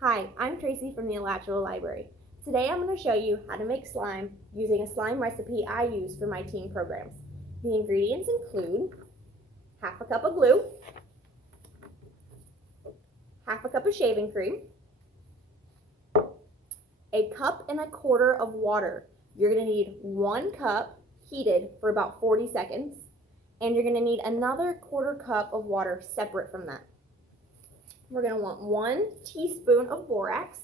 Hi, I'm Tracy from the Alachua Library. Today I'm going to show you how to make slime using a slime recipe I use for my teen programs. The ingredients include half a cup of glue, half a cup of shaving cream, a cup and a quarter of water. You're going to need 1 cup heated for about 40 seconds, and you're going to need another quarter cup of water separate from that. We're going to want 1 teaspoon of borax,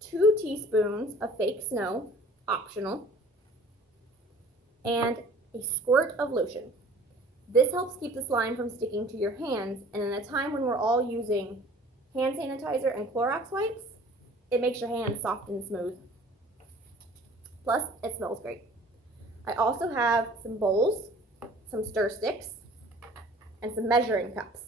2 teaspoons of fake snow, optional, and a squirt of lotion. This helps keep the slime from sticking to your hands, and in a time when we're all using hand sanitizer and Clorox wipes, it makes your hands soft and smooth. Plus, it smells great. I also have some bowls, some stir sticks, and some measuring cups.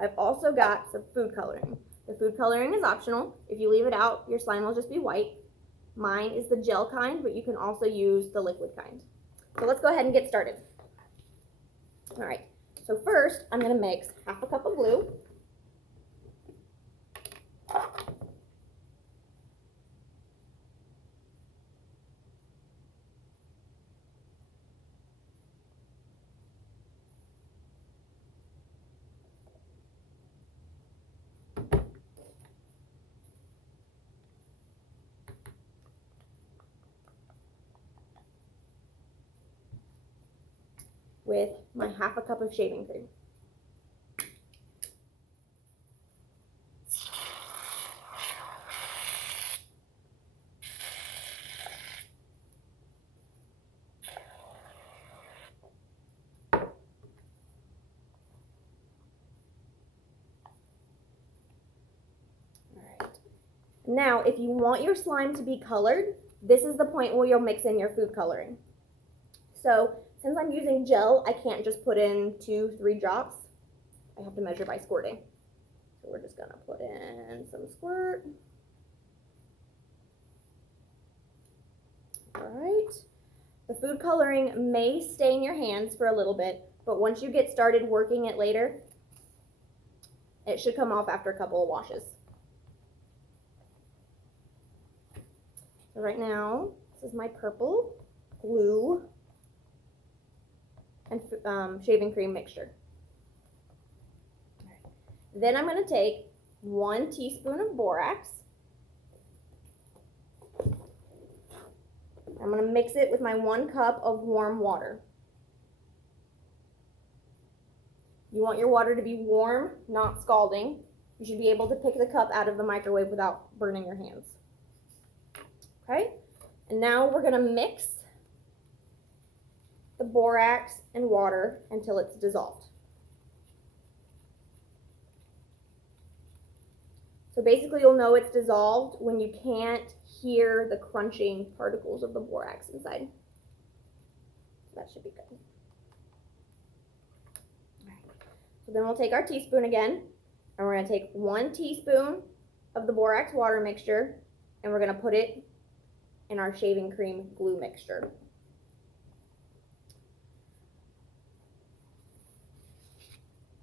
I've also got some food coloring. The food coloring is optional. If you leave it out, your slime will just be white. Mine is the gel kind, but you can also use the liquid kind. So let's go ahead and get started. All right, so first I'm going to mix half a cup of glue, with my half a cup of shaving cream. Now, if you want your slime to be colored, this is the point where you'll mix in your food coloring. So, since I'm using gel, I can't just put in 2-3 drops. I have to measure by squirting. So we're just gonna put in some squirt. All right. The food coloring may stay in your hands for a little bit, but once you get started working it later, it should come off after a couple of washes. So right now, this is my purple glue and shaving cream mixture. Then I'm going to take 1 teaspoon of borax. I'm going to mix it with my 1 cup of warm water. You want your water to be warm, not scalding. You should be able to pick the cup out of the microwave without burning your hands. Okay, and now we're going to mix the borax and water until it's dissolved. So basically you'll know it's dissolved when you can't hear the crunching particles of the borax inside. So that should be good. All right. So then we'll take our teaspoon again, and we're going to take 1 teaspoon of the borax water mixture, and we're going to put it in our shaving cream glue mixture.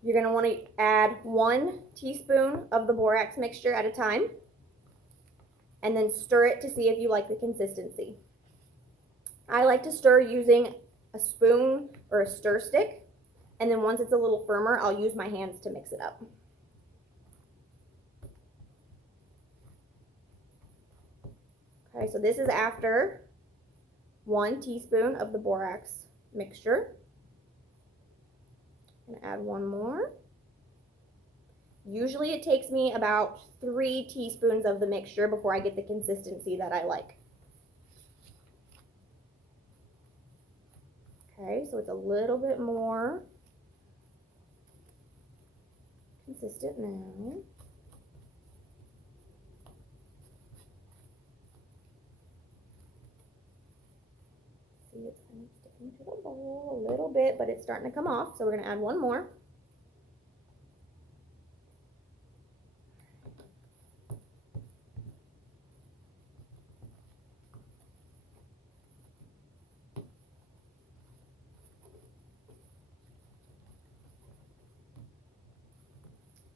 You're going to want to add 1 teaspoon of the borax mixture at a time, and then stir it to see if you like the consistency. I like to stir using a spoon or a stir stick, and then once it's a little firmer, I'll use my hands to mix it up. Okay, so this is after 1 teaspoon of the borax mixture. I'm going to add 1 more. Usually it takes me about 3 teaspoons of the mixture before I get the consistency that I like. Okay, so it's a little bit more consistent now. See, it's kind of sticking to the bowl a little bit, but it's starting to come off, so we're going to add 1 more.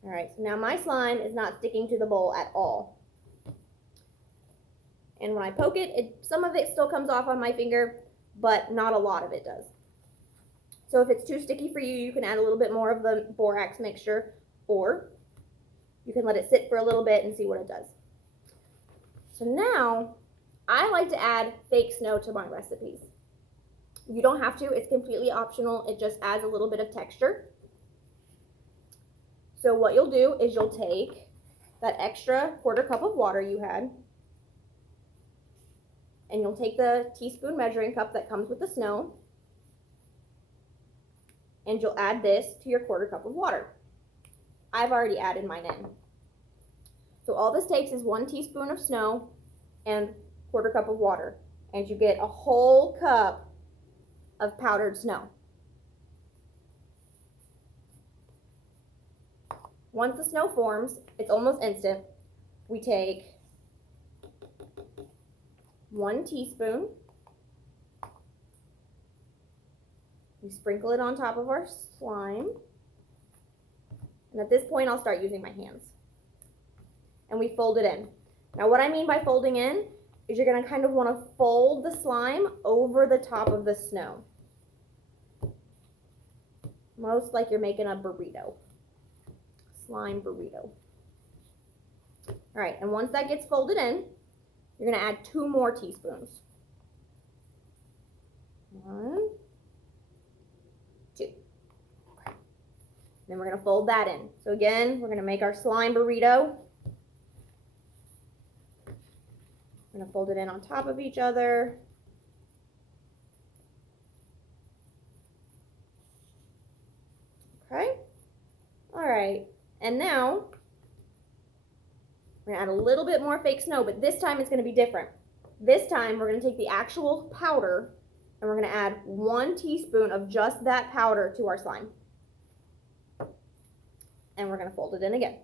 All right, so now my slime is not sticking to the bowl at all. And when I poke it, some of it still comes off on my finger, but not a lot of it does. So if it's too sticky for you, you can add a little bit more of the borax mixture, or you can let it sit for a little bit and see what it does. So now, I like to add fake snow to my recipes. You don't have to, it's completely optional. It just adds a little bit of texture. So what you'll do is you'll take that extra quarter cup of water you had, and you'll take the teaspoon measuring cup that comes with the snow, and you'll add this to your quarter cup of water. I've already added mine in. So all this takes is 1 teaspoon of snow and quarter cup of water, and you get a whole cup of powdered snow. Once the snow forms, it's almost instant. We take 1 teaspoon, we sprinkle it on top of our slime, and at this point I'll start using my hands. And we fold it in. Now what I mean by folding in is you're going to kind of want to fold the slime over the top of the snow. Most like you're making a burrito. Slime burrito. Alright, and once that gets folded in, you're going to add 2 more teaspoons. 1, 2. Okay. Then we're going to fold that in. So again, we're going to make our slime burrito. We're going to fold it in on top of each other. Okay. Alright, and now we're going to add a little bit more fake snow, but this time it's going to be different. This time we're going to take the actual powder and we're going to add 1 teaspoon of just that powder to our slime. And we're going to fold it in again.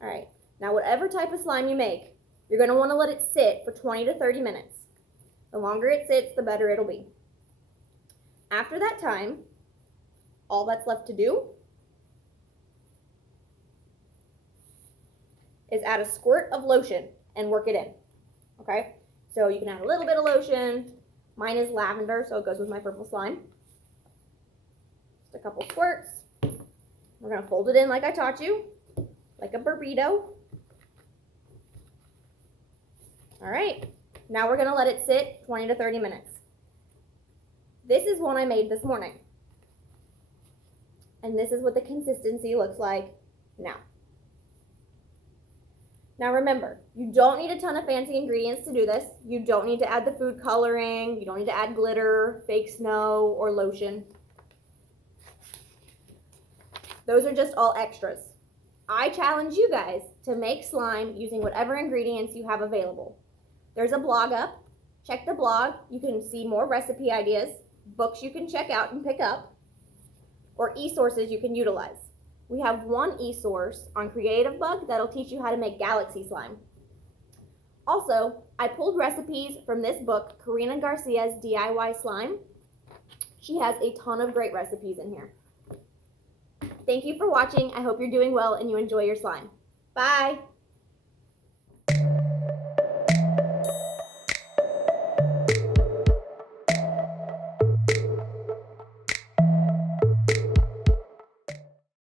All right, now whatever type of slime you make, you're going to want to let it sit for 20 to 30 minutes. The longer it sits, the better it'll be. After that time, all that's left to do is add a squirt of lotion and work it in, okay? So you can add a little bit of lotion. Mine is lavender, so it goes with my purple slime. Just a couple squirts. We're going to fold it in like I taught you, like a burrito. All right, now we're going to let it sit 20 to 30 minutes. This is one I made this morning. And this is what the consistency looks like now. Now remember, you don't need a ton of fancy ingredients to do this. You don't need to add the food coloring. You don't need to add glitter, fake snow, or lotion. Those are just all extras. I challenge you guys to make slime using whatever ingredients you have available. There's a blog up. Check the blog. You can see more recipe ideas, books you can check out and pick up, or e-sources you can utilize. We have one e-source on Creative Bug that'll teach you how to make galaxy slime. Also, I pulled recipes from this book, Karina Garcia's DIY Slime. She has a ton of great recipes in here. Thank you for watching. I hope you're doing well and you enjoy your slime. Bye!